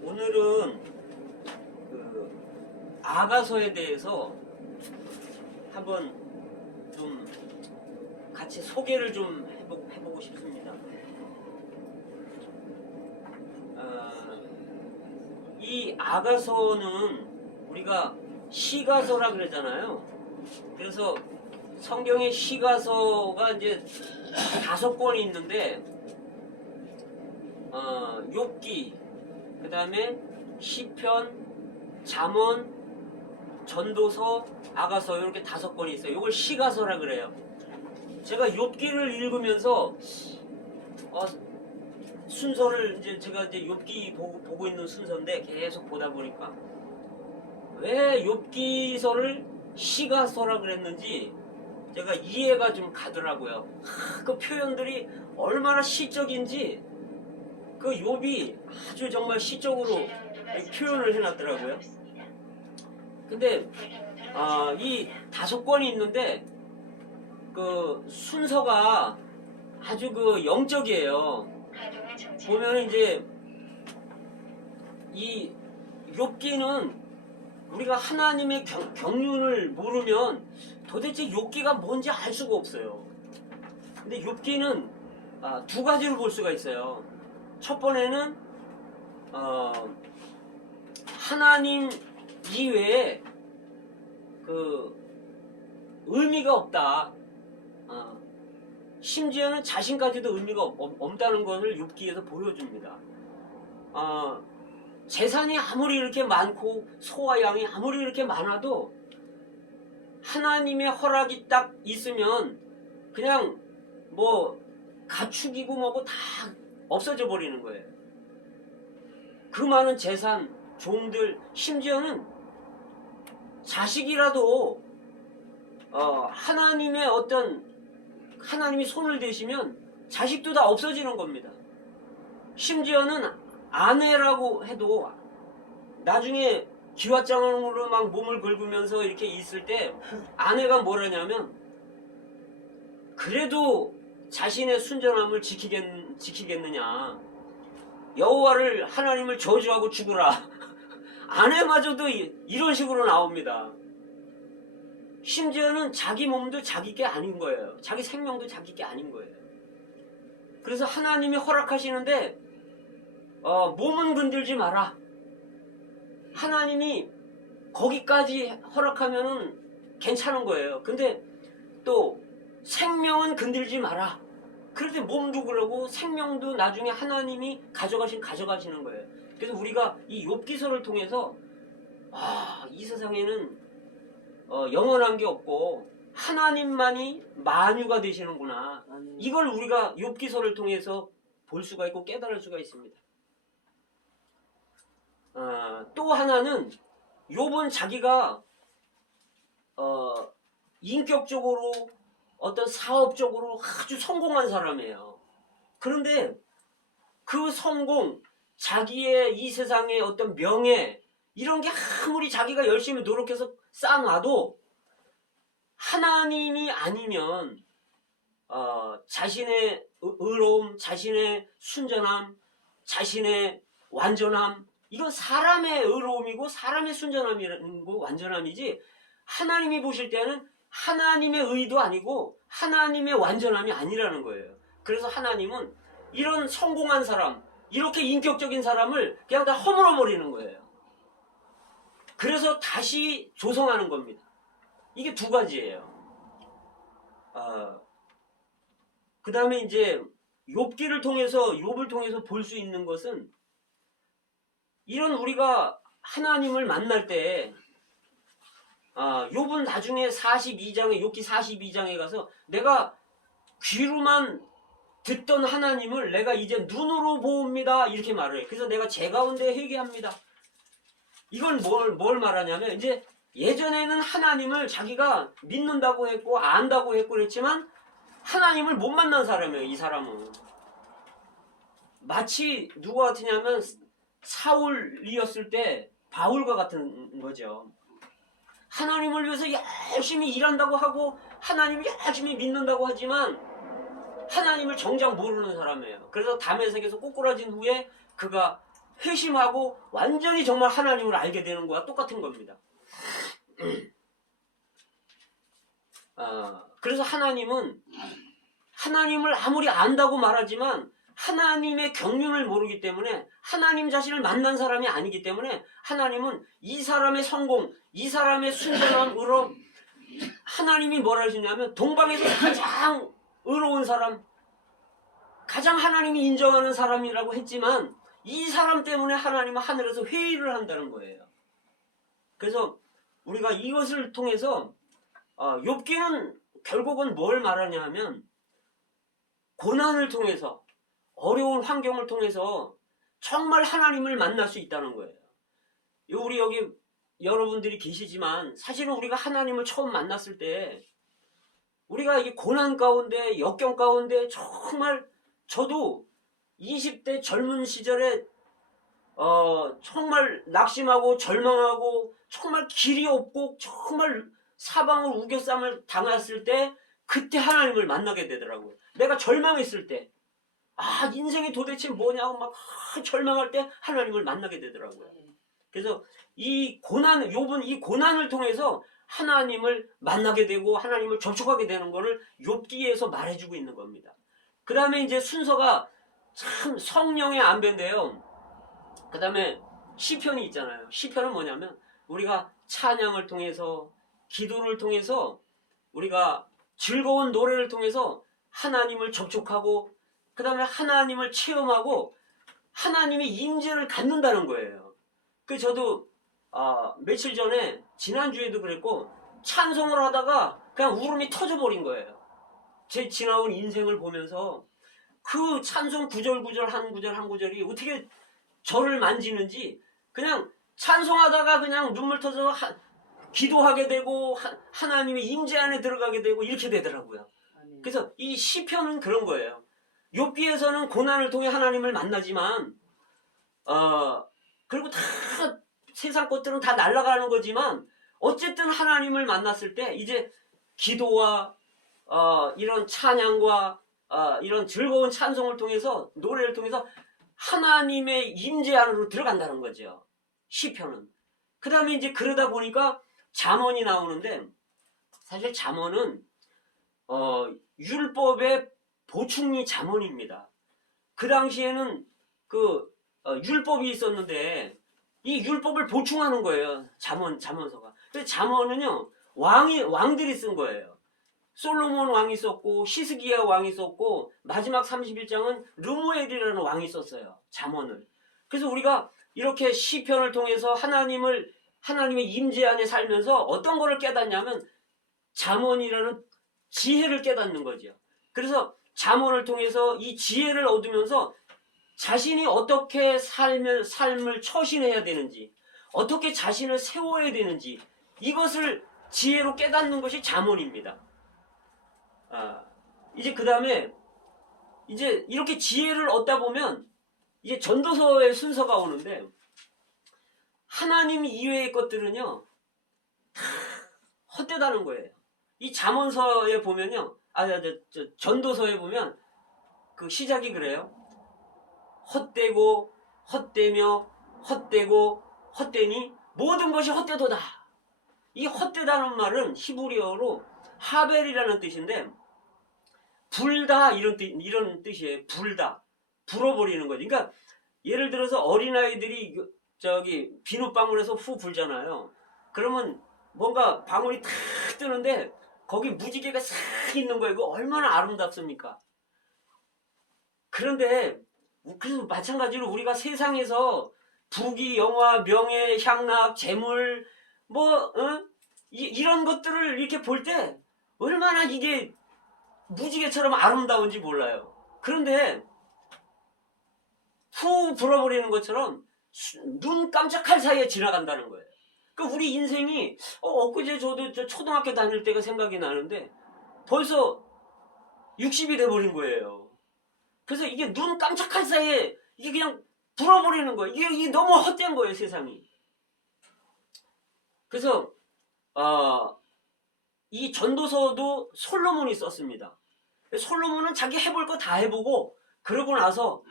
오늘은 아가서에 대해서 한번 좀 같이 소개를 좀 해보고 싶습니다. 이 아가서는 우리가 시가서라 그러잖아요. 그래서 성경에 시가서가 이제 5권이 있는데, 욥기, 그 다음에 시편, 잠언, 전도서, 아가서 이렇게 5권이 있어요. 이걸 시가서라 그래요. 제가 욥기를 읽으면서 순서를 제가 욥기 보고 있는 순서인데 계속 보다 보니까 왜 욥기서를 시가서라 그랬는지 제가 이해가 좀 가더라고요. 그 표현들이 얼마나 시적인지 그 욥이 아주 정말 시적으로 표현을 해놨더라고요. 근데 이 5권이 있는데 그 순서가 아주 영적이에요. 보면 이제 이 욥기는 우리가 하나님의 경륜을 모르면 도대체 욥기가 뭔지 알 수가 없어요. 근데 욥기는 2가지로 볼 수가 있어요. 첫 번에는 하나님 이외에 의미가 없다. 심지어는 자신까지도 의미가 없다는 것을 욥기에서 보여줍니다. 재산이 아무리 이렇게 많고 소와 양이 아무리 이렇게 많아도 하나님의 허락이 딱 있으면 그냥 가축이고 뭐고 다 없어져 버리는 거예요. 그 많은 재산, 종들, 심지어는 자식이라도 하나님이 손을 대시면 자식도 다 없어지는 겁니다. 심지어는 아내라고 해도 나중에 기왓장으로 막 몸을 긁으면서 이렇게 있을 때 아내가 뭐라냐면 그래도 자신의 순전함을 지키겠느냐, 여호와를 하나님을 저주하고 죽으라. 아내마저도 이런 식으로 나옵니다. 심지어는 자기 몸도 자기 게 아닌 거예요. 자기 생명도 자기 게 아닌 거예요. 그래서 하나님이 허락하시는데 몸은 건들지 마라. 하나님이 거기까지 허락하면은 괜찮은 거예요. 근데 또 생명은 건들지 마라. 그런데 몸도 그러고 생명도 나중에 하나님이 가져가시는 거예요. 그래서 우리가 이 욥기서를 통해서 이 세상에는 영원한 게 없고 하나님만이 만유가 되시는구나. 이걸 우리가 욥기서를 통해서 볼 수가 있고 깨달을 수가 있습니다. 또 하나는 욥은 자기가 인격적으로 어떤 사업적으로 아주 성공한 사람이에요. 그런데 그 성공, 자기의 이 세상의 어떤 명예, 이런 게 아무리 자기가 열심히 노력해서 쌓아놔도 하나님이 아니면 자신의 의로움, 자신의 순전함, 자신의 완전함, 이건 사람의 의로움이고 사람의 순전함이고 완전함이지, 하나님이 보실 때는 하나님의 의도 아니고 하나님의 완전함이 아니라는 거예요. 그래서 하나님은 이런 성공한 사람, 이렇게 인격적인 사람을 그냥 다 허물어 버리는 거예요. 그래서 다시 조성하는 겁니다. 이게 2가지예요. 그 다음에 이제 욥기를 통해서, 욥을 통해서 볼 수 있는 것은, 이런 우리가 하나님을 만날 때 욥은 나중에 42장에, 욥기 42장에 가서 내가 귀로만 듣던 하나님을 내가 이제 눈으로 보옵니다, 이렇게 말을 해요. 그래서 내가 제 가운데 회개합니다. 이건 뭘 말하냐면, 이제 예전에는 하나님을 자기가 믿는다고 했고 안다고 했고 그랬지만 하나님을 못 만난 사람이에요. 이 사람은 마치 누가 같으냐면 사울이었을 때 바울과 같은 거죠. 하나님을 위해서 열심히 일한다고 하고 하나님을 열심히 믿는다고 하지만 하나님을 정작 모르는 사람이에요. 그래서 다메섹에서 꼬꾸라진 후에 그가 회심하고 완전히 정말 하나님을 알게 되는 거와 똑같은 겁니다. 그래서 하나님을 아무리 안다고 말하지만 하나님의 경륜을 모르기 때문에 하나님 자신을 만난 사람이 아니기 때문에 하나님은 이 사람의 성공, 이 사람의 순전함으로 하나님이 뭐라 하시냐면 동방에서 가장 의로운 사람, 가장 하나님이 인정하는 사람이라고 했지만 이 사람 때문에 하나님은 하늘에서 회의를 한다는 거예요. 그래서 우리가 이것을 통해서 욥기는 결국은 뭘 말하냐 하면 고난을 통해서 어려운 환경을 통해서 정말 하나님을 만날 수 있다는 거예요. 우리 여기 여러분들이 계시지만 사실은 우리가 하나님을 처음 만났을 때 우리가 이게 고난 가운데 역경 가운데 정말 저도 20대 젊은 시절에 정말 낙심하고 절망하고 정말 길이 없고 정말 사방을 우겨쌈을 당했을 때 그때 하나님을 만나게 되더라고요. 내가 절망했을 때 인생이 도대체 뭐냐고 막 절망할 때 하나님을 만나게 되더라고요. 그래서 욥은 이 고난을 통해서 하나님을 만나게 되고 하나님을 접촉하게 되는 것을 욥기에서 말해주고 있는 겁니다. 그 다음에 이제 순서가 참 성령의 안배인데요. 그 다음에 시편이 있잖아요. 시편은 뭐냐면 우리가 찬양을 통해서 기도를 통해서 우리가 즐거운 노래를 통해서 하나님을 접촉하고 그 다음에 하나님을 체험하고 하나님의 임재를 갖는다는 거예요. 그 저도 며칠 전에 지난주에도 그랬고 찬송을 하다가 그냥 울음이 터져버린 거예요. 제 지나온 인생을 보면서 그 찬송 구절 한 구절이 어떻게 저를 만지는지 그냥 찬송하다가 그냥 눈물 터져서 기도하게 되고 하나님의 임재 안에 들어가게 되고 이렇게 되더라고요. 그래서 이 시편은 그런 거예요. 욥기에서는 고난을 통해 하나님을 만나지만 그리고 다 세상 것들은 다 날아가는 거지만 어쨌든 하나님을 만났을 때 이제 기도와 이런 찬양과 이런 즐거운 찬송을 통해서 노래를 통해서 하나님의 임재 안으로 들어간다는 거죠. 시편은. 그 다음에 이제 그러다 보니까 잠언이 나오는데 사실 잠언은 율법의 보충이 잠언입니다. 그 당시에는 율법이 있었는데 이 율법을 보충하는 거예요. 잠언서가. 그래서 잠언은요 왕들이 쓴 거예요. 솔로몬 왕이 썼고 히스기야 왕이 썼고 마지막 31장은 르무엘이라는 왕이 썼어요. 잠언을. 그래서 우리가 이렇게 시편을 통해서 하나님의 임재 안에 살면서 어떤 거를 깨닫냐면 잠언이라는 지혜를 깨닫는 거죠. 그래서 잠언을 통해서 이 지혜를 얻으면서 자신이 어떻게 삶을 처신해야 되는지 어떻게 자신을 세워야 되는지 이것을 지혜로 깨닫는 것이 잠언입니다. 이제 그 다음에 이제 이렇게 지혜를 얻다 보면 이제 전도서의 순서가 오는데 하나님 이외의 것들은요 다 헛되다는 거예요. 이 잠언서에 보면요 전도서에 보면 그 시작이 그래요. 헛되고 헛되며 헛되고 헛되니 모든 것이 헛되도다. 이 헛되다는 말은 히브리어로 하벨이라는 뜻인데 불다 이런 뜻이에요. 불다. 불어버리는 거지. 그러니까 예를 들어서 어린아이들이 비눗방울에서 후 불잖아요. 그러면 뭔가 방울이 탁 뜨는데 거기 무지개가 싹 있는 거예요. 그거 얼마나 아름답습니까? 그런데 그래서 마찬가지로 우리가 세상에서 부귀, 영화, 명예, 향락, 재물 이런 것들을 이렇게 볼 때 얼마나 이게 무지개처럼 아름다운지 몰라요. 그런데 후 불어버리는 것처럼 눈 깜짝할 사이에 지나간다는 거예요. 그러니까 우리 인생이 엊그제 저도 초등학교 다닐 때가 생각이 나는데 벌써 60이 돼버린 거예요. 그래서 이게 눈 깜짝할 사이에 이게 그냥 불어버리는 거예요. 이게 너무 헛된 거예요, 세상이. 그래서 이 전도서도 솔로몬이 썼습니다. 솔로몬은 자기 해볼 거 다 해보고 그러고 나서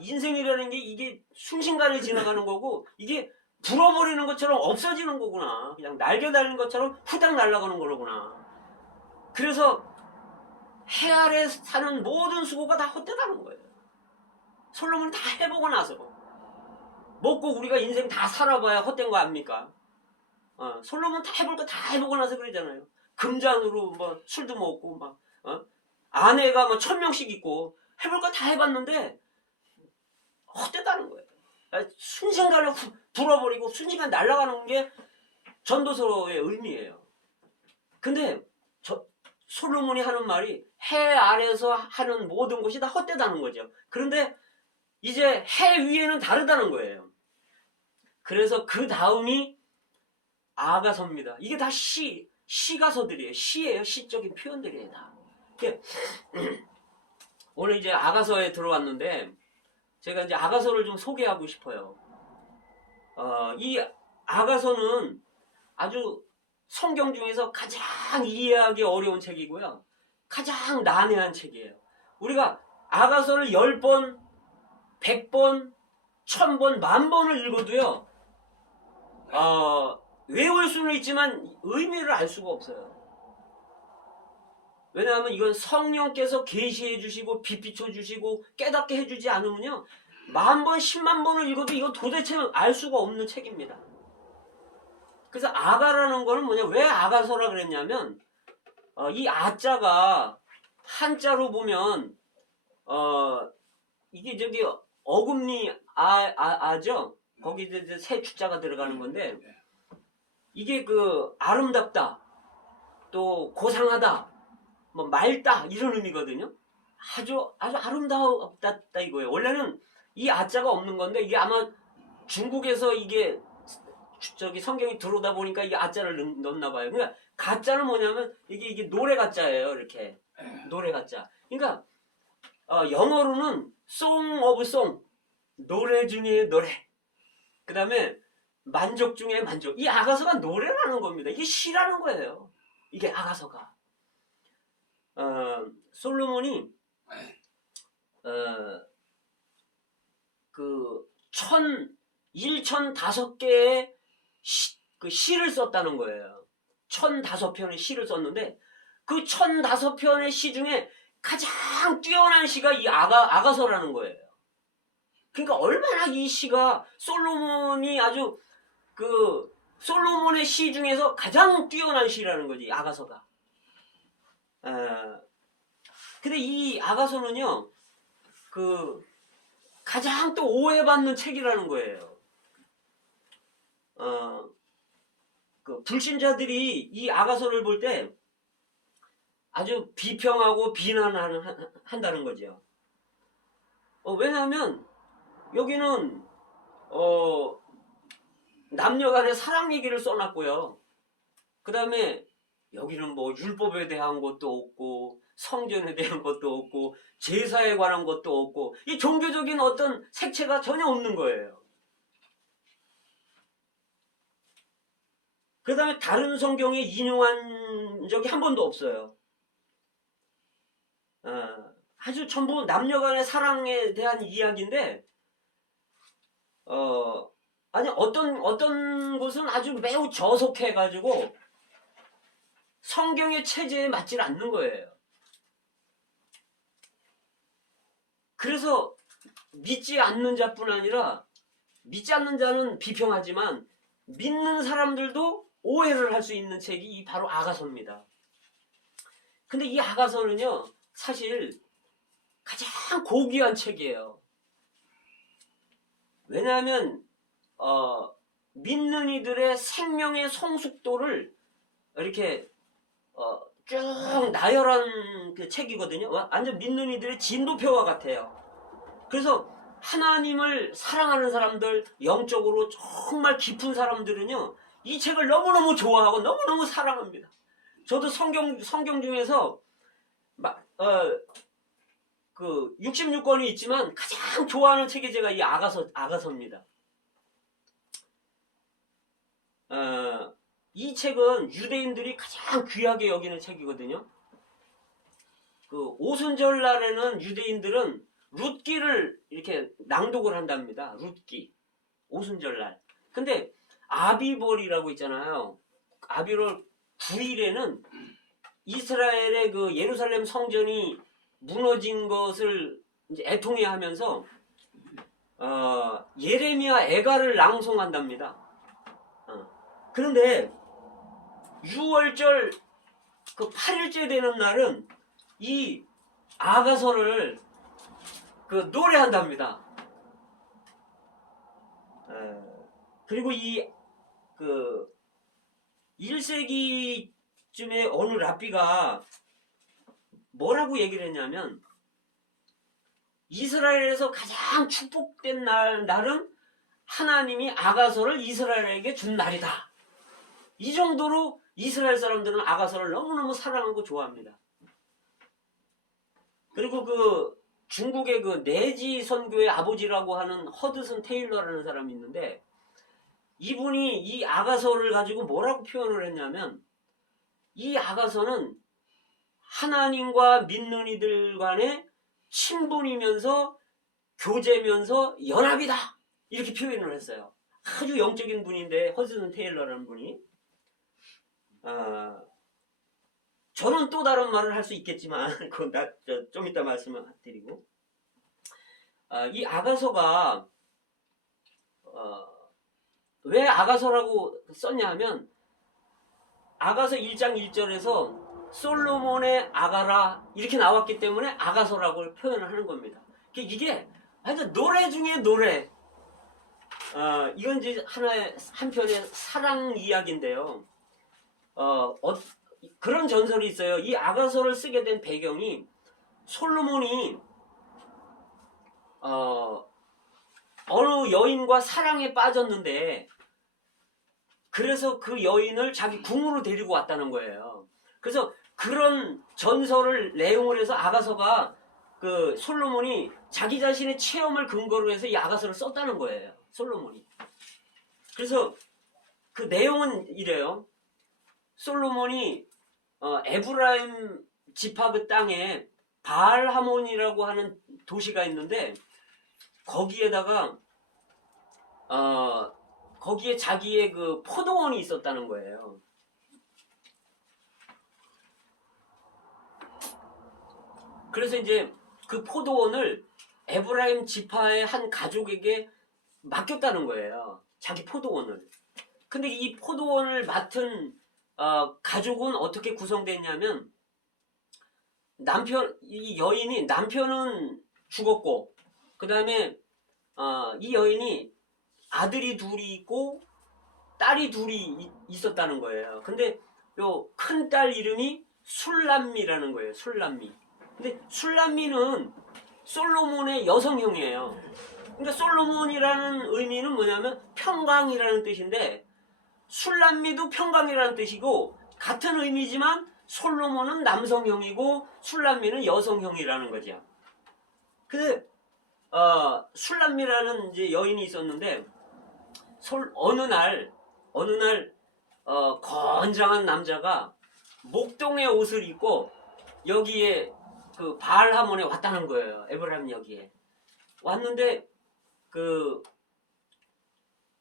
인생이라는 게 이게 순식간에 지나가는 거고 이게 불어버리는 것처럼 없어지는 거구나. 그냥 날개 달린 것처럼 후딱 날아가는 거로구나. 그래서 해 아래 사는 모든 수고가 다 헛되다는 거예요. 솔로몬은 다 해보고 나서 먹고 우리가 인생 다 살아봐야 헛된 거 아닙니까? 솔로몬 다 해볼 거 다 해보고 나서 그러잖아요. 금잔으로 뭐 술도 먹고 막 아내가 뭐 1000명씩 있고 해볼 거 다 해봤는데 헛되다는 거예요. 순식간에 불어버리고 순식간 날아가는 게 전도서의 의미예요. 근데 솔로몬이 하는 말이 해 아래에서 하는 모든 것이 다 헛되다는 거죠. 그런데 이제 해 위에는 다르다는 거예요. 그래서 그 다음이 아가서입니다. 이게 다 시가서들이에요. 시예요. 시적인 표현들이에요. 다. 오늘 이제 아가서에 들어왔는데 제가 이제 아가서를 좀 소개하고 싶어요. 이 아가서는 아주 성경 중에서 가장 이해하기 어려운 책이고요. 가장 난해한 책이에요. 우리가 아가서를 10번, 100번, 1000번, 10,000번을 읽어도요. 외울 수는 있지만 의미를 알 수가 없어요. 왜냐하면 이건 성령께서 계시해 주시고 빛비춰 주시고 깨닫게 해주지 않으면요. 10,000번, 100,000 번을 읽어도 이거 도대체 알 수가 없는 책입니다. 그래서 아가라는 거는 뭐냐? 왜 아가서라 그랬냐면 이 아자가 한자로 보면 이게 저기 어금니 아죠? 거기 이제 새 주자가 들어가는 건데 이게 그 아름답다 또 고상하다 뭐 맑다 이런 의미거든요. 아주 아름답다 이거예요. 원래는 이 아자가 없는 건데 이게 아마 중국에서 이게 저기 성경이 들어오다 보니까 이게 아자를 넣었나 봐요. 그러니까 가자는 뭐냐면 이게 노래 가자예요. 이렇게 노래 가자. 그러니까 영어로는 song of song 노래 중에 노래. 그 다음에 만족 중에 만족. 이 아가서가 노래라는 겁니다. 이게 시라는 거예요. 이게 아가서가. 솔로몬이 그 1005개의 그 시를 썼다는 거예요. 1005편의 시를 썼는데 그 1005편의 시 중에 가장 뛰어난 시가 이 아가서라는 거예요. 그러니까 얼마나 이 시가 솔로몬이 아주 그 솔로몬의 시 중에서 가장 뛰어난 시라는 거지 아가서가. 근데 이 아가서는요 그 가장 또 오해받는 책이라는 거예요. 그 불신자들이 이 아가서를 볼 때 아주 비평하고 비난한다는 거죠. 왜냐하면 여기는 남녀간의 사랑 얘기를 써놨고요. 그 다음에 여기는 뭐 율법에 대한 것도 없고 성전에 대한 것도 없고 제사에 관한 것도 없고 이 종교적인 어떤 색채가 전혀 없는 거예요. 그 다음에 다른 성경에 인용한 적이 한 번도 없어요. 아주 전부 남녀간의 사랑에 대한 이야기인데 아니 어떤 곳은 아주 매우 저속해가지고 성경의 체제에 맞질 않는 거예요. 그래서 믿지 않는 자뿐 아니라 믿지 않는 자는 비평하지만 믿는 사람들도 오해를 할 수 있는 책이 바로 아가서입니다. 근데 이 아가서는요 사실 가장 고귀한 책이에요. 왜냐하면 믿는 이들의 생명의 성숙도를 이렇게 쭉 나열한 그 책이거든요. 완전 믿는 이들의 진도표와 같아요. 그래서 하나님을 사랑하는 사람들, 영적으로 정말 깊은 사람들은요 이 책을 너무너무 좋아하고 너무너무 사랑합니다. 저도 성경 중에서 그 66권이 있지만 가장 좋아하는 책이 제가 이 아가서입니다. 이 책은 유대인들이 가장 귀하게 여기는 책이거든요. 그 오순절 날에는 유대인들은 룻기를 이렇게 낭독을 한답니다. 룻기. 오순절날. 근데 아비벌이라고 있잖아요. 아비벌 9일에는 이스라엘의 그 예루살렘 성전이 무너진 것을 이제 애통해 하면서 예레미야 애가를 낭송한답니다. 그런데 6월절 그 8일째 되는 날은 이 아가서를 그 노래한답니다. 그리고 이 그 1세기쯤에 어느 랍비가 뭐라고 얘기를 했냐면 이스라엘에서 가장 축복된 날은 하나님이 아가서를 이스라엘에게 준 날이다. 이 정도로 이스라엘 사람들은 아가서를 너무너무 사랑하고 좋아합니다. 그리고 그 중국의 그 내지 선교의 아버지라고 하는 허드슨 테일러라는 사람이 있는데 이분이 이 아가서를 가지고 뭐라고 표현을 했냐면 이 아가서는 하나님과 믿는 이들 간의 친분이면서 교제면서 연합이다. 이렇게 표현을 했어요. 아주 영적인 분인데 허드슨 테일러라는 분이 저는 또 다른 말을 할 수 있겠지만 그건 좀 이따 말씀을 드리고 이 아가서가 왜 아가서라고 썼냐 하면 아가서 1장 1절에서 솔로몬의 아가라 이렇게 나왔기 때문에 아가서라고 표현을 하는 겁니다. 이게 완전 노래 중에 노래. 이건 이제 한편의 사랑 이야기인데요. 그런 전설이 있어요. 이 아가서를 쓰게 된 배경이 솔로몬이 어느 여인과 사랑에 빠졌는데 그래서 그 여인을 자기 궁으로 데리고 왔다는 거예요. 그래서 그런 전설을 내용을 해서 아가서가 그 솔로몬이 자기 자신의 체험을 근거로 해서 이 아가서를 썼다는 거예요. 솔로몬이. 그래서 그 내용은 이래요. 솔로몬이 에브라임 지파 그 땅에 바알하몬이라고 하는 도시가 있는데 거기에다가 거기에 자기의 그 포도원이 있었다는 거예요. 그래서 이제 그 포도원을 에브라임 지파의 한 가족에게 맡겼다는 거예요. 자기 포도원을. 근데 이 포도원을 맡은 가족은 어떻게 구성됐냐면 이 여인이 남편은 죽었고 그 다음에 이 여인이 아들이 둘이 있고 딸이 둘이 있었다는 거예요. 근데 요 큰 딸 이름이 술람미라는 거예요. 술람미. 근데 술람미는 솔로몬의 여성형이에요. 그러니까 솔로몬이라는 의미는 뭐냐면 평강이라는 뜻인데 술람미도 평강이라는 뜻이고 같은 의미지만 솔로몬은 남성형이고 술람미는 여성형이라는 거죠. 근데 술람미라는 이제 여인이 있었는데 어느 날 건장한 남자가 목동의 옷을 입고 여기에 그 바알하몬에 왔다는 거예요. 에브라임 여기에 왔는데 그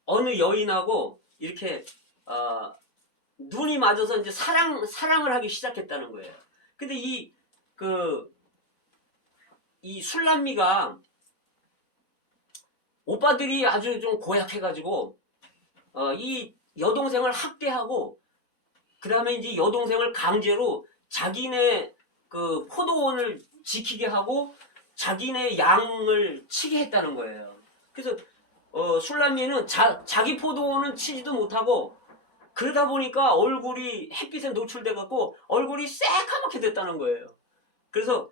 어느 여인하고 이렇게 눈이 맞아서 이제 사랑을 하기 시작했다는 거예요. 근데 이 술람미가 오빠들이 아주 좀 고약해가지고 이 여동생을 학대하고 그 다음에 이제 여동생을 강제로 자기네 그 포도원을 지키게 하고 자기네 양을 치게 했다는 거예요. 그래서 술람미는 자기 포도원은 치지도 못하고 그러다 보니까 얼굴이 햇빛에 노출돼 갖고 얼굴이 새까맣게 됐다는 거예요. 그래서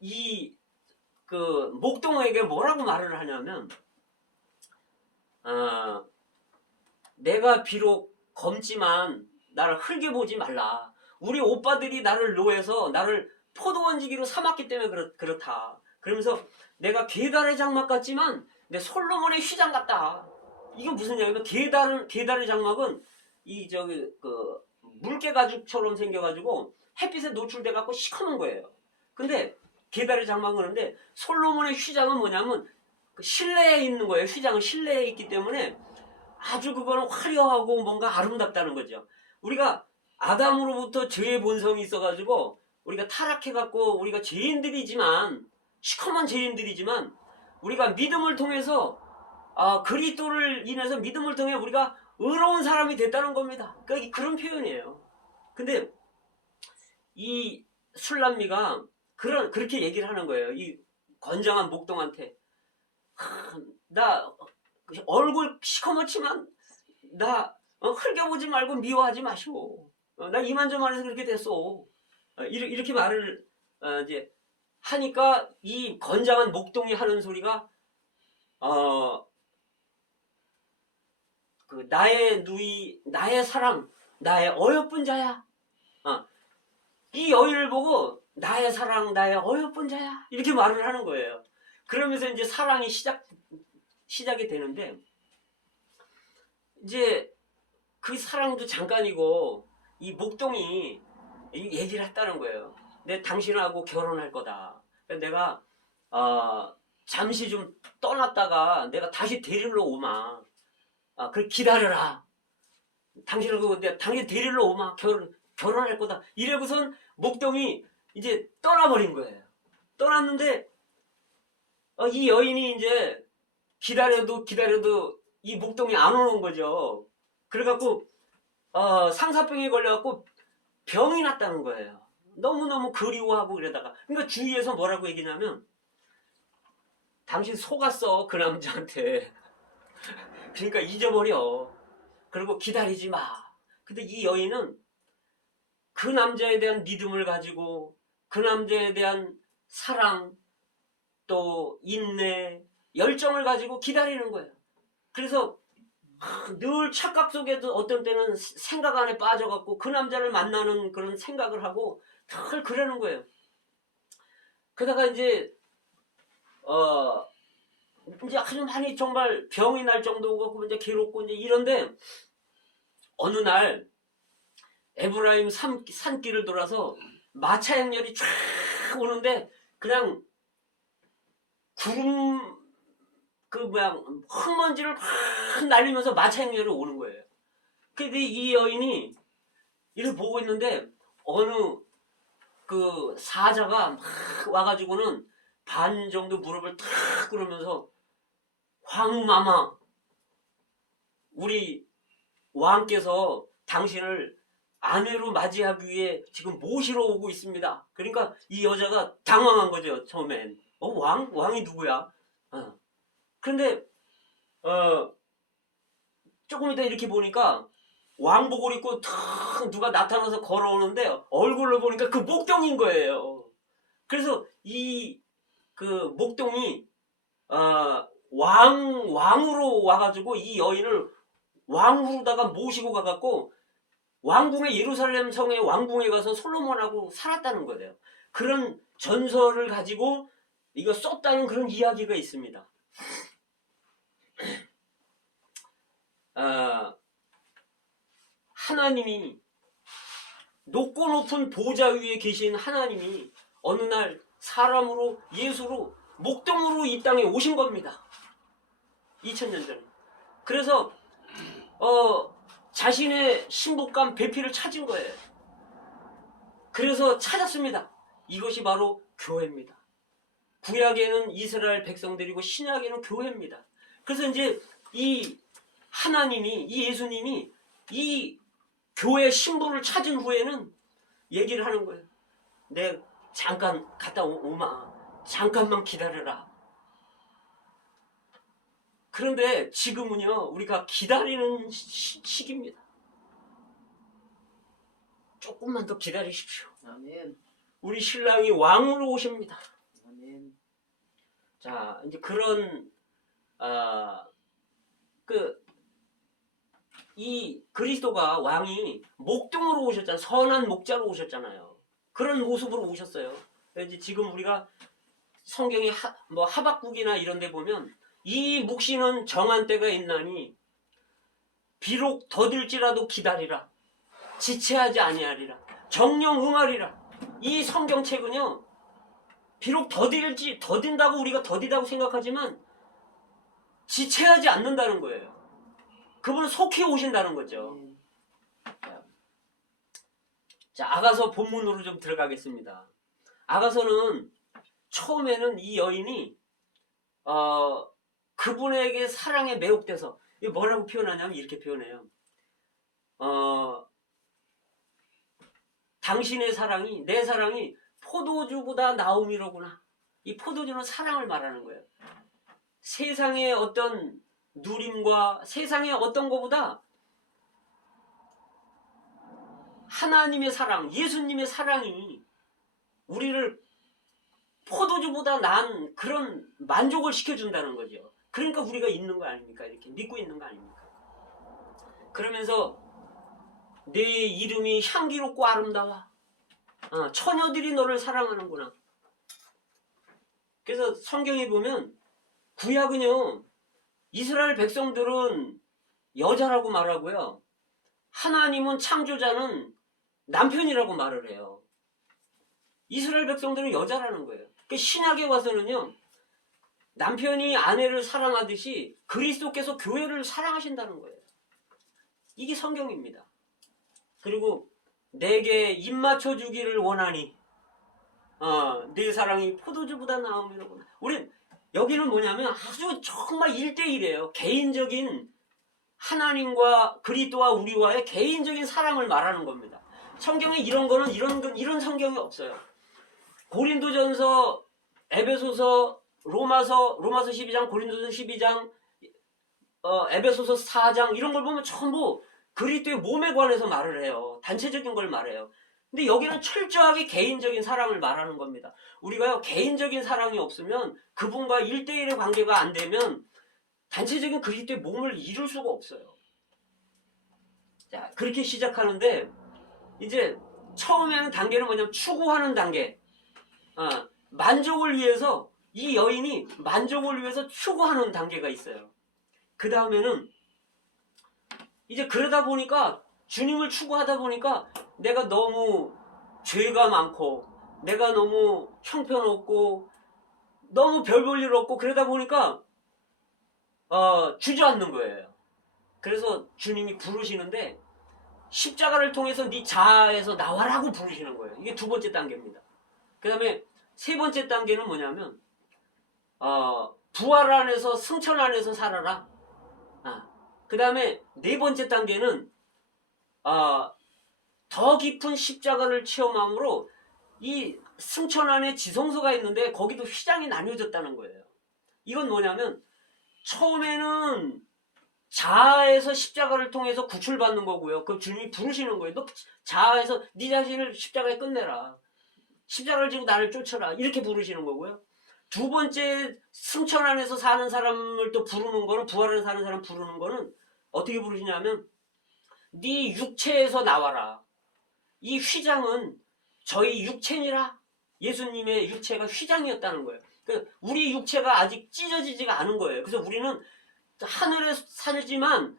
이 그 목동에게 뭐라고 말을 하냐면 내가 비록 검지만 나를 흙에 보지 말라. 우리 오빠들이 나를 노해서 나를 포도원지기로 삼았기 때문에 그렇다. 그러면서 내가 게달의 장막 같지만 내 솔로몬의 휘장 같다. 이게 무슨 얘기냐면 게달의 장막은 그 물개 가죽처럼 생겨가지고 햇빛에 노출돼 갖고 시커먼 거예요. 근데 계달을 장만하는데 솔로몬의 휘장은 뭐냐면 그 실내에 있는 거예요. 휘장은 실내에 있기 때문에 아주 그거는 화려하고 뭔가 아름답다는 거죠. 우리가 아담으로부터 죄의 본성이 있어가지고 우리가 타락해갖고 우리가 죄인들이지만 시커먼 죄인들이지만 우리가 믿음을 통해서 그리스도를 인해서 믿음을 통해 우리가 의로운 사람이 됐다는 겁니다. 그러니까 그런 표현이에요. 근데 이 술람미가 그렇게 얘기를 하는 거예요. 이 건장한 목동한테 나 얼굴 시커멓지만 나 흘겨보지 말고 미워하지 마시오. 나 이만저만해서 그렇게 됐어. 이렇게 말을 이제 하니까 이 건장한 목동이 하는 소리가 그 나의 누이, 나의 사랑, 나의 어여쁜 자야. 이 여인을 보고 나의 사랑, 나의 어여쁜 자야. 이렇게 말을 하는 거예요. 그러면서 이제 사랑이 시작이 되는데 이제 그 사랑도 잠깐이고 이 목동이 얘기를 했다는 거예요. 내 당신하고 결혼할 거다. 내가 잠시 좀 떠났다가 내가 다시 데리러 오마. 그래 기다려라. 당신하고 내가 당신 데리러 오마. 결혼할 거다. 이래고선 목동이 이제 떠나버린 거예요. 떠났는데 이 여인이 이제 기다려도 이 목동이 안 오는 거죠. 그래갖고 상사병에 걸려갖고 병이 났다는 거예요. 너무너무 그리워하고 그러다가 그러니까 주위에서 뭐라고 얘기냐면 당신 속았어 그 남자한테. 그러니까 잊어버려. 그리고 기다리지 마. 근데 이 여인은 그 남자에 대한 믿음을 가지고 그 남자에 대한 사랑 또 인내 열정을 가지고 기다리는 거예요. 그래서 늘 착각 속에도 어떤 때는 생각 안에 빠져갖고 그 남자를 만나는 그런 생각을 하고 늘 그러는 거예요. 그러다가 이제 아주 많이 정말 병이 날 정도고 이제 괴롭고 이제 이런데 어느 날 에브라임 산길을 돌아서 마차 행렬이 쫙 오는데 그냥 구름 흙먼지를 확 날리면서 마차 행렬이 오는 거예요. 근데 이 여인이 이를 보고 있는데 어느 그 사자가 막 와가지고는 반 정도 무릎을 탁 꿇으면서 황마마 우리 왕께서 당신을 아내로 맞이하기 위해 지금 모시러 오고 있습니다. 그러니까 이 여자가 당황한 거죠. 처음엔 왕이 누구야? 그런데 조금 이따 이렇게 보니까 왕복을 입고 탁 누가 나타나서 걸어오는데 얼굴로 보니까 그 목동인 거예요. 그래서 이 그 목동이 왕으로 와가지고 이 여인을 왕후로다가 모시고 가갖고 왕궁의 예루살렘 성의 왕궁에 가서 솔로몬하고 살았다는 거예요. 그런 전설을 가지고 이거 썼다는 그런 이야기가 있습니다. 하나님이 높고 높은 보좌 위에 계신 하나님이 어느 날 사람으로 예수로 목동으로 이 땅에 오신 겁니다. 2000년 전에. 그래서 자신의 신복감 배필을 찾은 거예요. 그래서 찾았습니다. 이것이 바로 교회입니다. 구약에는 이스라엘 백성들이고 신약에는 교회입니다. 그래서 이제 이 하나님이 이 예수님이 이 교회 신부를 찾은 후에는 얘기를 하는 거예요. 내 잠깐 갔다 오마. 잠깐만 기다려라. 그런데 지금은요 우리가 기다리는 시기입니다. 조금만 더 기다리십시오. 아멘. 우리 신랑이 왕으로 오십니다. 아멘. 자 이제 그런 이 그리스도가 왕이 목동으로 오셨잖아요. 선한 목자로 오셨잖아요. 그런 모습으로 오셨어요. 이제 지금 우리가 성경에 하박국이나 이런 데 보면 이 묵시는 정한 때가 있나니 비록 더딜지라도 기다리라. 지체하지 아니하리라. 정령 응하리라. 이 성경책은요 비록 더딘다고 우리가 더디다고 생각하지만 지체하지 않는다는 거예요. 그분은 속히 오신다는 거죠. 자, 아가서 본문으로 좀 들어가겠습니다. 아가서는 처음에는 이 여인이 그분에게 사랑에 매혹돼서, 이게 뭐라고 표현하냐면 이렇게 표현해요. 당신의 사랑이, 내 사랑이 포도주보다 나음이로구나. 이 포도주는 사랑을 말하는 거예요. 세상의 어떤 누림과 세상의 어떤 것보다 하나님의 사랑, 예수님의 사랑이 우리를 포도주보다 나은 그런 만족을 시켜준다는 거죠. 그러니까 우리가 있는 거 아닙니까? 이렇게 믿고 있는 거 아닙니까? 그러면서 내 이름이 향기롭고 아름다워. 처녀들이 너를 사랑하는구나. 그래서 성경에 보면 구약은요, 이스라엘 백성들은 여자라고 말하고요, 하나님은 창조자는 남편이라고 말을 해요. 이스라엘 백성들은 여자라는 거예요. 그 신약에 와서는요, 남편이 아내를 사랑하듯이 그리스도께서 교회를 사랑하신다는 거예요. 이게 성경입니다. 그리고 내게 입 맞춰 주기를 원하니 내 사랑이 포도주보다 나음이로구나. 우린 여기는 뭐냐면 아주 정말 1대1이에요. 개인적인 하나님과 그리스도와 우리와의 개인적인 사랑을 말하는 겁니다. 성경에 이런 거는 이런 성경이 없어요. 고린도전서, 에베소서, 로마서 12장, 고린도서 12장, 에베소서 4장 이런 걸 보면 전부 그리스도의 몸에 관해서 말을 해요. 단체적인 걸 말해요. 근데 여기는 철저하게 개인적인 사랑을 말하는 겁니다. 우리가요, 개인적인 사랑이 없으면 그분과 1대1의 관계가 안 되면 단체적인 그리스도의 몸을 이룰 수가 없어요. 자, 그렇게 시작하는데 이제 처음에는 단계는 뭐냐면 추구하는 단계. 만족을 위해서 이 여인이 만족을 위해서 추구하는 단계가 있어요. 그 다음에는 이제 그러다 보니까 주님을 추구하다 보니까 내가 너무 죄가 많고 내가 너무 형편없고 너무 별 볼 일 없고 그러다 보니까 주저앉는 거예요. 그래서 주님이 부르시는데 십자가를 통해서 네 자아에서 나와라고 부르시는 거예요. 이게 두 번째 단계입니다. 그 다음에 세 번째 단계는 뭐냐면 부활 안에서 승천 안에서 살아라. 그 다음에 네 번째 단계는 더 깊은 십자가를 체험함으로 이 승천 안에 지성소가 있는데 거기도 휘장이 나뉘어졌다는 거예요. 이건 뭐냐면 처음에는 자아에서 십자가를 통해서 구출받는 거고요. 그 주님이 부르시는 거예요. 너 자아에서 네 자신을 십자가에 끝내라. 십자가를 지고 나를 쫓아라. 이렇게 부르시는 거고요. 두 번째 승천 안에서 사는 사람을 또 부르는 거는 부활을 사는 사람 부르는 거는 어떻게 부르시냐면 네 육체에서 나와라. 이 휘장은 저희 육체니라. 예수님의 육체가 휘장이었다는 거예요. 그러니까 우리 육체가 아직 찢어지지가 않은 거예요. 그래서 우리는 하늘에 살지만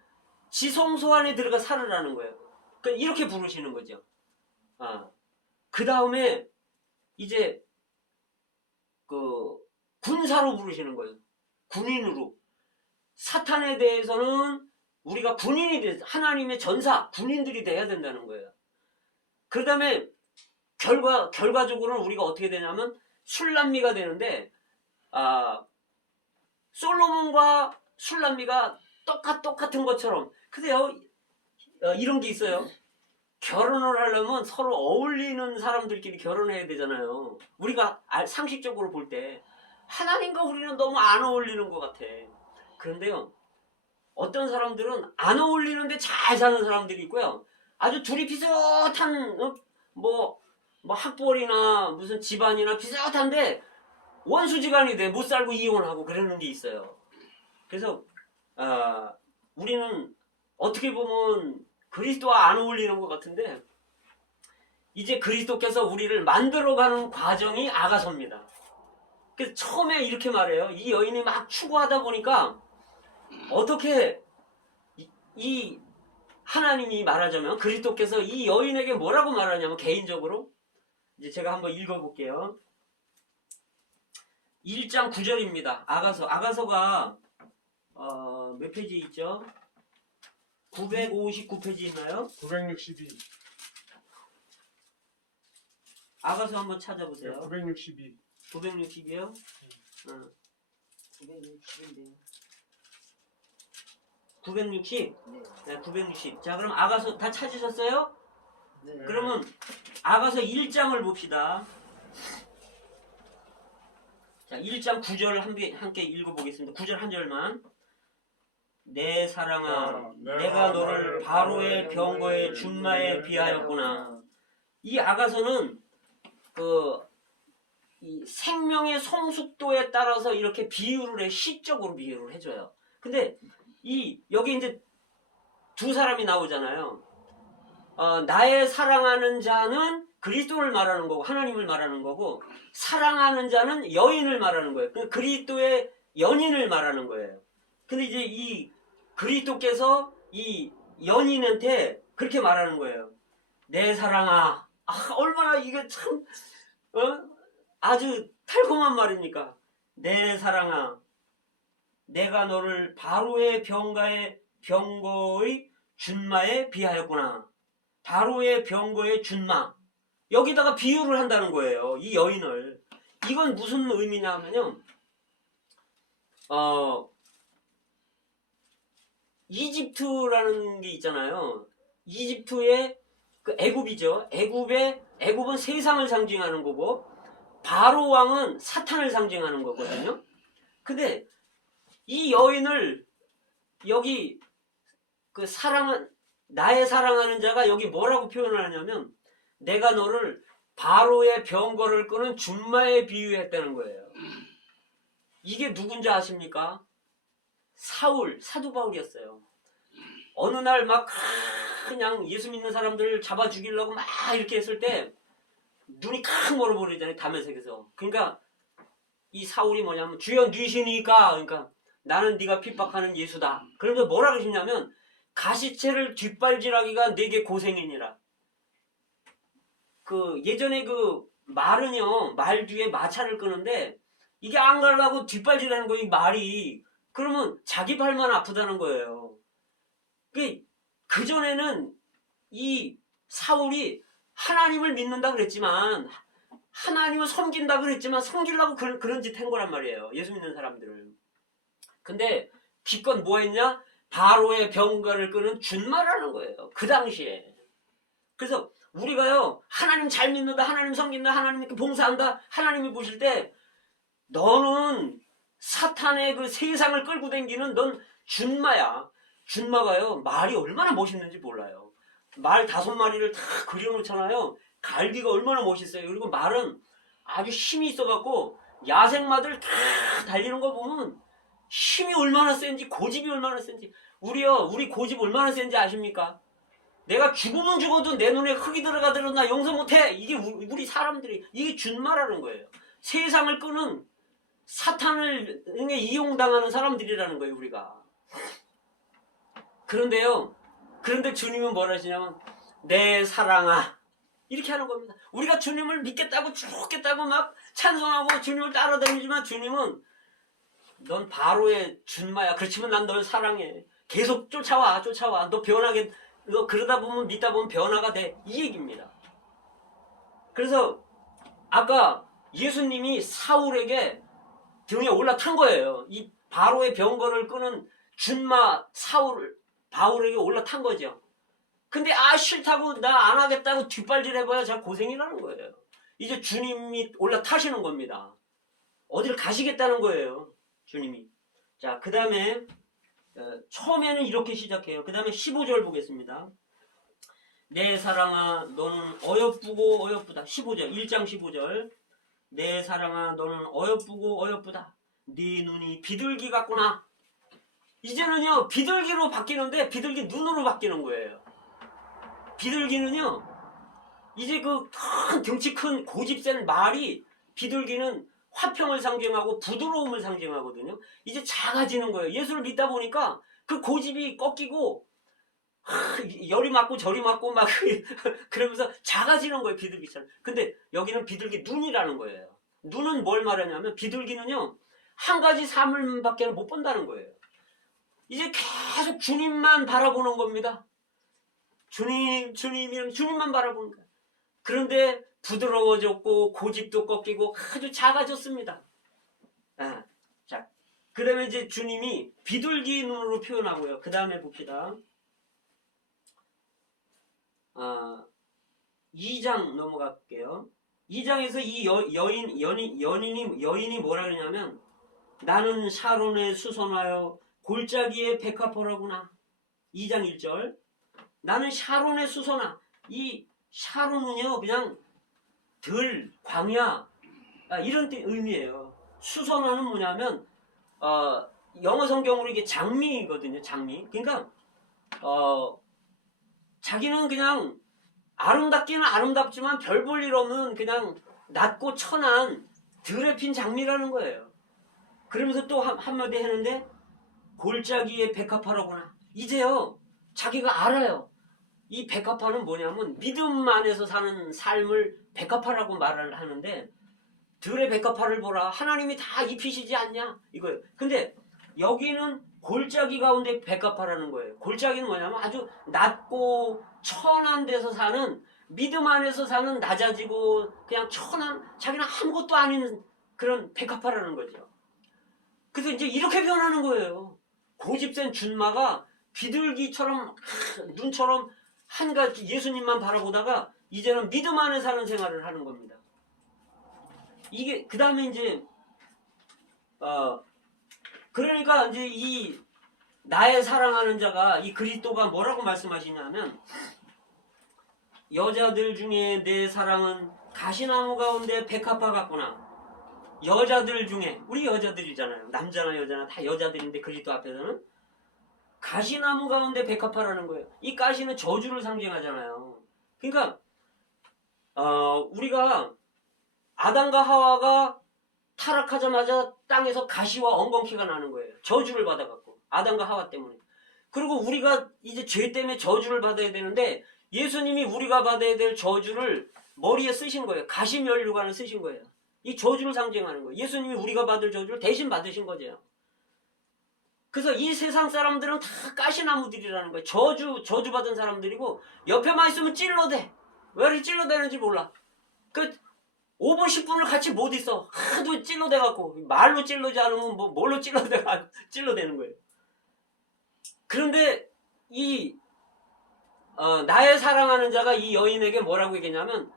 지성소 안에 들어가 살으라는 거예요. 그러니까 이렇게 부르시는 거죠. 그 다음에 이제 그 군사로 부르시는 거예요. 군인으로. 사탄에 대해서는 우리가 군인이 돼서 하나님의 전사, 군인들이 돼야 된다는 거예요. 그 다음에 결과적으로는 우리가 어떻게 되냐면 술람미가 되는데 솔로몬과 술람미가 똑같은 것처럼. 근데요, 이런 게 있어요. 결혼을 하려면 서로 어울리는 사람들끼리 결혼해야 되잖아요. 우리가 상식적으로 볼 때 하나님과 우리는 너무 안 어울리는 것 같아. 그런데요, 어떤 사람들은 안 어울리는데 잘 사는 사람들이 있고요. 아주 둘이 비슷한 뭐 학벌이나 무슨 집안이나 비슷한데 원수지간이 돼. 못 살고 이혼하고 그러는 게 있어요. 그래서 우리는 어떻게 보면 그리스도와 안 어울리는 것 같은데 이제 그리스도께서 우리를 만들어가는 과정이 아가서입니다. 그래서 처음에 이렇게 말해요. 이 여인이 막 추구하다 보니까 어떻게 이 하나님이 말하자면 그리스도께서 이 여인에게 뭐라고 말하냐면 개인적으로 이제 제가 한번 읽어볼게요. 1장 9절입니다. 아가서가 몇 페이지 있죠? 959페이지 있나요? 962. 아가서 한번 찾아보세요. 962. 960이요? 960인데요. 960? 네, 960. 자, 그럼 아가서 다 찾으셨어요? 네. 그러면 아가서 1장을 봅시다. 자, 1장 9절 함께 읽어보겠습니다. 9절 한 절만. 내 사랑아, 내가 너를 바로의 병거의 준마에 비하였구나. 이 아가서는 이 생명의 성숙도에 따라서 이렇게 비유를 해, 시적으로 비유를 해줘요. 근데 여기 이제 두 사람이 나오잖아요. 나의 사랑하는 자는 그리스도를 말하는 거고 하나님을 말하는 거고, 사랑하는 자는 여인을 말하는 거예요. 그리스도의 연인을 말하는 거예요. 근데 이제 이 그리스도께서 이 연인한테 그렇게 말하는 거예요. 내 사랑아. 얼마나 이게 참 아주 달콤한 말입니까? 내 사랑아, 내가 너를 바로의 병거의 준마에 비하였구나. 바로의 병거의 준마. 여기다가 비유를 한다는 거예요. 이 여인을. 이건 무슨 의미냐면요. 이집트라는 게 있잖아요. 이집트의 그 애굽이죠. 애굽은 세상을 상징하는 거고, 바로 왕은 사탄을 상징하는 거거든요. 근데 이 여인을 여기 나의 사랑하는 자가 여기 뭐라고 표현을 하냐면, 내가 너를 바로의 병거를 끄는 준마에 비유했다는 거예요. 이게 누군지 아십니까? 사도 바울이었어요. 어느 날 막 그냥 예수 믿는 사람들 잡아 죽이려고 막 이렇게 했을 때 눈이 칵 멀어버리잖아요. 다메섹에서. 그러니까 이 사울이 뭐냐면, 주여 니시니까, 그러니까 나는 네가 핍박하는 예수다. 그러면서 뭐라 그러시냐면, 가시체를 뒷발질하기가 내게 고생이니라. 예전에 말은요, 말 뒤에 마차를 끄는데 이게 안 가려고 뒷발질하는 거예요, 이 말이. 그러면 자기 발만 아프다는 거예요. 그전에는 이 사울이 하나님을 믿는다 그랬지만, 하나님을 섬긴다 그랬지만, 섬기려고 그런 짓 한 거란 말이에요. 예수 믿는 사람들을. 근데 기껏 뭐 했냐? 바로의 병거를 끄는 준마라는 거예요. 그 당시에. 그래서 우리가요, 하나님 잘 믿는다, 하나님 섬긴다, 하나님 봉사한다, 하나님이 보실 때, 너는 사탄의 그 세상을 끌고 다니는 넌 준마야. 준마가요, 말이 얼마나 멋있는지 몰라요. 말 5마리를 다 그려놓잖아요. 갈기가 얼마나 멋있어요. 그리고 말은 아주 힘이 있어갖고 야생마들 다 달리는 거 보면 힘이 얼마나 센지, 고집이 얼마나 센지. 우리 고집 얼마나 센지 아십니까? 내가 죽으면 죽어도 내 눈에 흙이 들어가더라도 나 용서 못해. 이게 우리 사람들이, 이게 준마라는 거예요. 세상을 끄는 사탄을 이용당하는 사람들이라는 거예요, 우리가. 그런데 주님은 뭐라 하시냐면, 내 사랑아, 이렇게 하는 겁니다. 우리가 주님을 믿겠다고 죽겠다고 막 찬송하고 주님을 따라다니지만, 주님은 넌 바로의 준마야. 그렇지만 난 널 사랑해. 계속 쫓아와. 너 그러다 보면, 믿다 보면 변화가 돼. 이 얘기입니다. 그래서 아까 예수님이 사울에게 등에 올라탄 거예요. 이 바로의 병거를 끄는 준마 바울에게 올라탄 거죠. 근데 싫다고, 나 안 하겠다고 뒷발질 해봐야 자 고생이라는 거예요. 이제 주님이 올라타시는 겁니다. 어디를 가시겠다는 거예요, 주님이. 자, 그 다음에 처음에는 이렇게 시작해요. 그 다음에 15절 보겠습니다. 내 사랑아, 너는 어여쁘고 어여쁘다. 15절, 1장 15절. 내 사랑아, 너는 어여쁘고 어여쁘다. 네 눈이 비둘기 같구나. 이제는요, 비둘기로 바뀌는데, 비둘기 눈으로 바뀌는 거예요. 비둘기는요, 이제 덩치 큰 고집센 말이, 비둘기는 화평을 상징하고 부드러움을 상징하거든요. 이제 작아지는 거예요. 예수를 믿다 보니까 그 고집이 꺾이고, 열이 맞고 저리 맞고 막 그러면서 작아지는 거예요, 비둘기처럼. 근데 여기는 비둘기 눈이라는 거예요. 눈은 뭘 말하냐면 비둘기는요 한 가지 사물밖에 못 본다는 거예요. 이제 계속 주님만 바라보는 겁니다. 주님, 주님, 이런 주님만 바라보는 거예요. 그런데 부드러워졌고 고집도 꺾이고 아주 작아졌습니다. 아, 자, 그 다음에 이제 주님이 비둘기 눈으로 표현하고요. 그 다음에 봅시다. 2장 넘어갈게요. 2장에서 이 여인이 뭐라 그러냐면 나는 샤론에 수선하여 골짜기에 백합화라구나. 2장 1절. 나는 샤론에 수선하. 이 샤론은요 그냥 들, 광야 이런 의미예요. 수선화는 뭐냐면 영어 성경으로 이게 장미거든요. 장미. 그러니까 자기는 그냥 아름답기는 아름답지만 별 볼 일 없는 그냥 낮고 천한 들에 핀 장미라는 거예요. 그러면서 또 한마디 했는데 골짜기에 백합화라구나. 이제요 자기가 알아요. 이 백합화는 뭐냐면 믿음 안에서 사는 삶을 백합화라고 말을 하는데 들의 백합화를 보라. 하나님이 다 입히시지 않냐? 이거예요. 근데 여기는 골짜기 가운데 백합화라는 거예요. 골짜기는 뭐냐면 아주 낮고 천한 데서 사는 믿음 안에서 사는 낮아지고 그냥 천한 자기는 아무것도 아닌 그런 백합화라는 거죠. 그래서 이제 이렇게 변하는 거예요. 고집센 준마가 비둘기처럼 눈처럼 한 가지 예수님만 바라보다가 이제는 믿음 안에 사는 생활을 하는 겁니다. 이게 그 다음에 이제 그러니까 이제 이 나의 사랑하는 자가 이 그리스도가 뭐라고 말씀하시냐면 여자들 중에 내 사랑은 가시나무 가운데 백합화 같구나. 여자들 중에 우리 여자들이잖아요. 남자나 여자나 다 여자들인데 그리스도 앞에서는 가시나무 가운데 백합화라는 거예요. 이 가시는 저주를 상징하잖아요. 그러니까 우리가 아담과 하와가 타락하자마자 땅에서 가시와 엉겅퀴가 나는 거예요. 저주를 받아갖고 아담과 하와 때문에. 그리고 우리가 이제 죄 때문에 저주를 받아야 되는데 예수님이 우리가 받아야 될 저주를 머리에 쓰신 거예요. 가시면류관을 쓰신 거예요. 이 저주를 상징하는 거예요. 예수님이 우리가 받을 저주를 대신 받으신 거죠. 그래서 이 세상 사람들은 다 가시나무들이라는 거예요. 저주받은 사람들이고 옆에만 있으면 찔러대. 왜 이렇게 찔러대는지 몰라. 5분 10분을 같이 못 있어. 하도 찔러대갖고 말로 찔러지 않으면 뭘로 찔러대는 거예요. 그런데 이 나의 사랑하는 자가 이 여인에게 뭐라고 얘기했냐면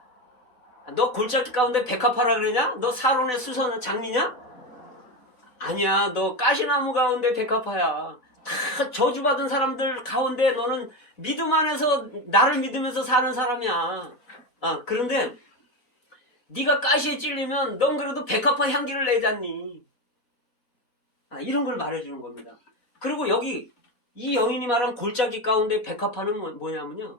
너 골짜기 가운데 백합화라 그러냐? 너 사론의 수선 장미냐? 아니야, 너 가시나무 가운데 백합화야. 다 저주받은 사람들 가운데 너는 믿음 안에서 나를 믿으면서 사는 사람이야. 그런데 네가 가시에 찔리면 넌 그래도 백합화 향기를 내잖니. 이런 걸 말해주는 겁니다. 그리고 여기 이 여인이 말한 골짜기 가운데 백합화는 뭐냐면요.